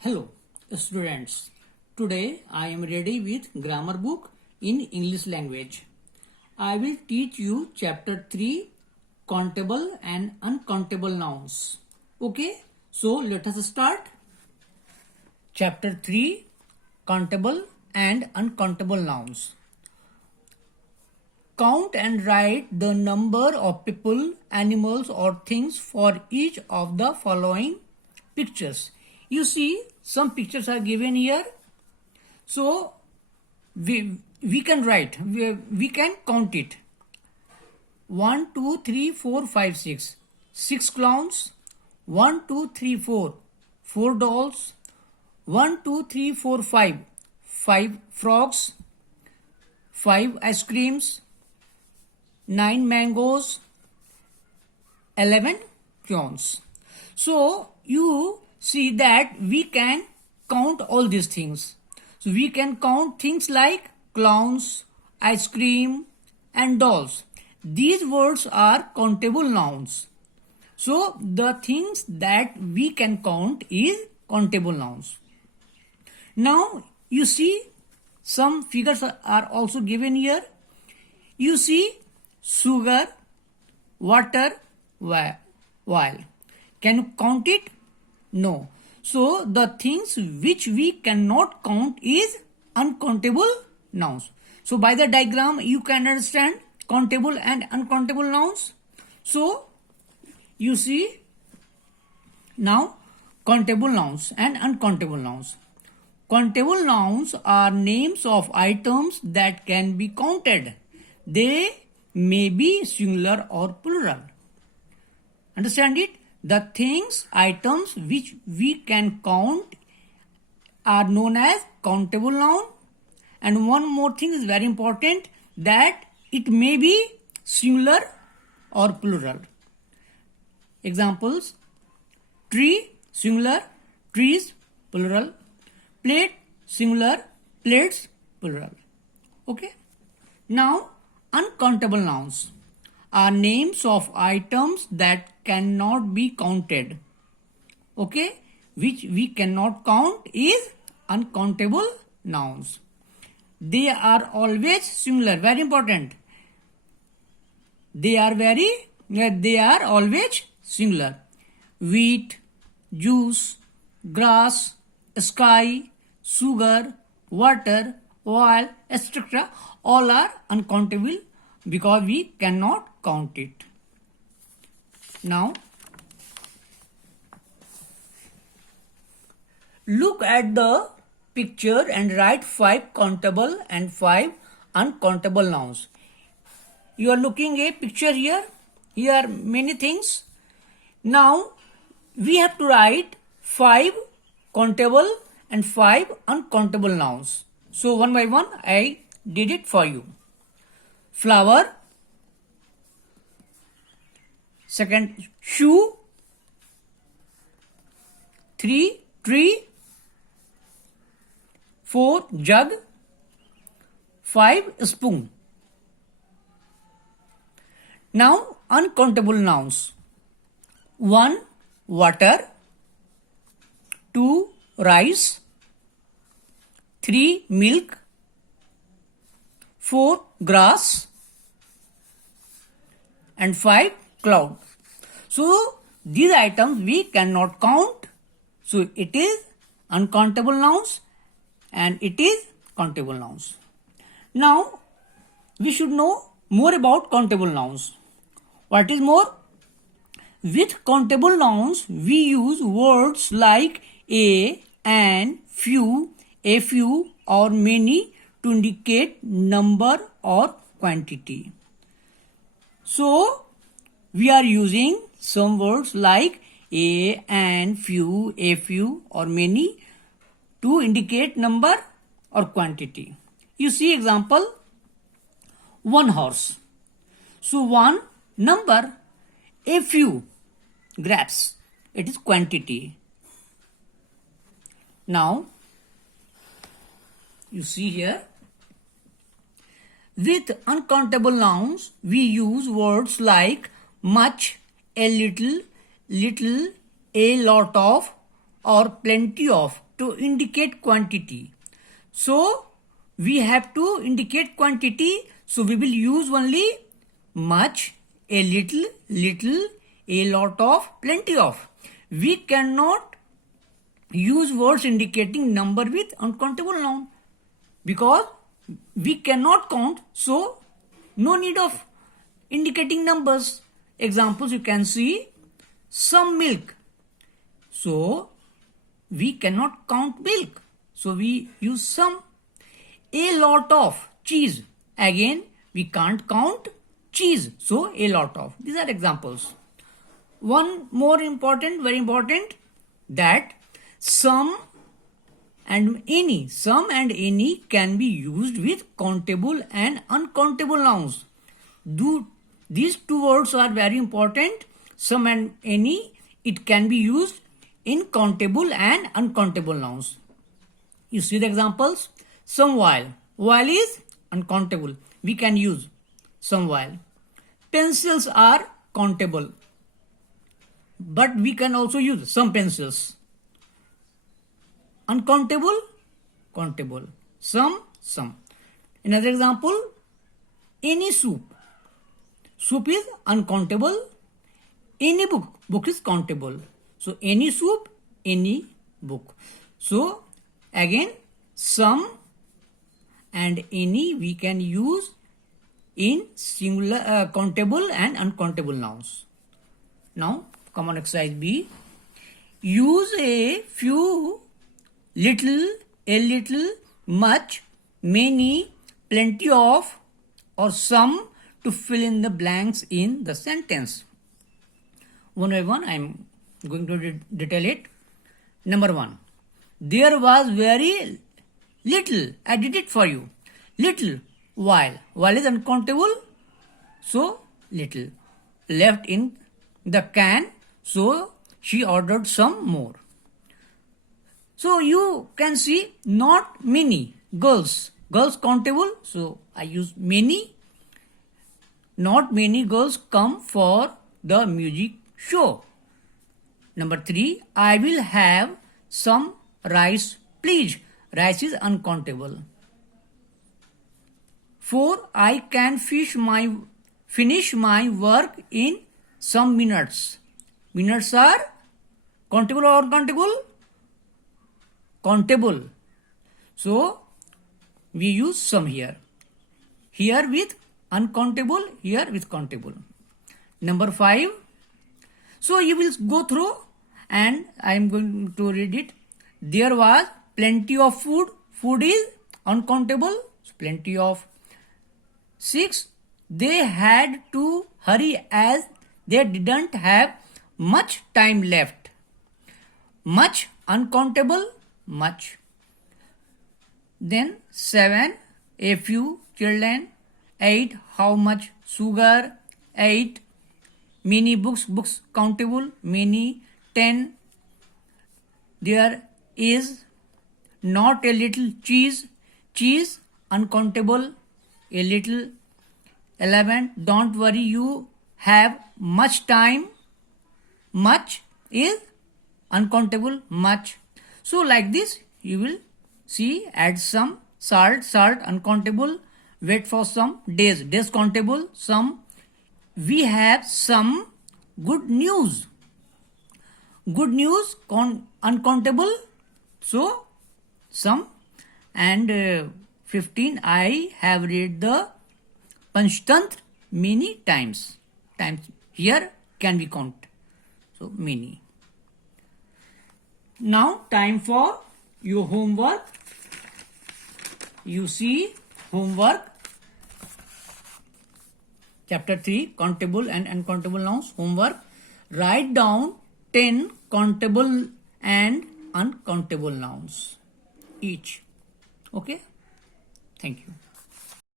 Hello, students. Today I am ready with grammar book in English language. I will teach you chapter 3 countable and uncountable nouns. Okay, so let us start. Chapter 3 countable and uncountable nouns. Count and write the number of people, animals, or things for each of the following pictures. You see, some pictures are given here. So, we can write, we can count it. 1, 2, 3, 4, 5, 6. 6 clowns. 1, 2, 3, 4. 4 dolls. 1, 2, 3, 4, 5. 5 frogs. 5 ice creams. 9 mangoes, 11 crayons. So you see that we can count all these things. So we can count things like clowns, ice cream, and dolls. These words are countable nouns. So the things that we can count is countable nouns. Now you see some figures are also given here. You see sugar, water, while. Can you count it? No. So the things which we cannot count is uncountable nouns. So by the diagram you can understand countable and uncountable nouns. So you see now countable nouns and uncountable nouns. Countable nouns are names of items that can be counted. They may be singular or plural. Understand it? The things, items which we can count are known as countable noun. And one more thing is very important, that it may be singular or plural. Examples: tree, singular, trees, plural. Plate, singular, plates, plural. Okay? Now, uncountable nouns are names of items that cannot be counted. Okay? Which we cannot count is uncountable nouns. They are always singular. Very important. They are always singular. Wheat, juice, grass, sky, sugar, water, oil, etc. all are uncountable because we cannot count it. Now, look at the picture and write 5 countable and 5 uncountable nouns. You are looking at a picture here. Here are many things. Now, we have to write 5 countable and 5 uncountable nouns. So one by one I did it for you. Flower. Second, shoe. 3, tree. 4, jug. 5, spoon. Now uncountable nouns. 1, water. 2, rice. 3, milk. 4, grass. And 5, cloud. So these items we cannot count. So it is uncountable nouns and it is countable nouns. Now we should know more about countable nouns. What is more? With countable nouns we use words like a, and, few, a few, or many to indicate number or quantity. So we are using some words like a, and, few, a few, or many to indicate number or quantity. You see example, 1 horse. So 1, number, a few, grapes, it is quantity. Now you see here, with uncountable nouns we use words like much, a little, little, a lot of, or plenty of to indicate quantity. So we have to indicate quantity. So we will use only much, a little, little, a lot of, plenty of. We cannot use words indicating number with uncountable noun because we cannot count, so no need of indicating numbers. Examples you can see, some milk. So we cannot count milk, so we use some. A lot of cheese. Again, we can't count cheese, so a lot of. These are examples. One more important, very important, that some and any can be used with countable and uncountable nouns. These two words are very important. Some and any, it can be used in countable and uncountable nouns. You see the examples? Some while. While is uncountable. We can use some while. Pencils are countable, but we can also use some pencils. Uncountable, countable. Some. Another example, any soup. Soup is uncountable. Any book is countable. So any soup, any book. So again, some and any we can use in singular, countable and uncountable nouns. Now come on, exercise B. Use a few, little, a little, much, many, plenty of, or some to fill in the blanks in the sentence. One by one I am going to detail it. Number 1. There was very little. I did it for you. Little. While. While is uncountable, so little. Left in the can, so she ordered some more. So you can see not many. Girls. Girls countable, so I use many. Not many girls come for the music show. Number 3. I will have some rice, please. Rice is uncountable. 4. I can finish my work in some minutes. Minutes are countable or uncountable? Countable. So we use some here. Here with uncountable, here with countable. Number 5. So you will go through and I am going to read it. There was plenty of food. Food is uncountable. So plenty of. 6. They had to hurry as they didn't have much time left. Much uncountable, much. Then 7. A few children. 8. How much sugar. 8. Many books, books countable, many. 10. There is not a little cheese, cheese uncountable, a little. 11. Don't worry, you have much time, much is uncountable, much. So like this you will see, add some, salt, salt uncountable, wait for some, days, days countable, some. We have some good news. Good news uncountable, so some. And 15. I have read the Panchtantra many times. Times here can be count. So many. Now time for your homework. You see homework. Chapter 3, countable and uncountable nouns. Homework. Write down 10 countable and uncountable nouns each. Okay. Thank you.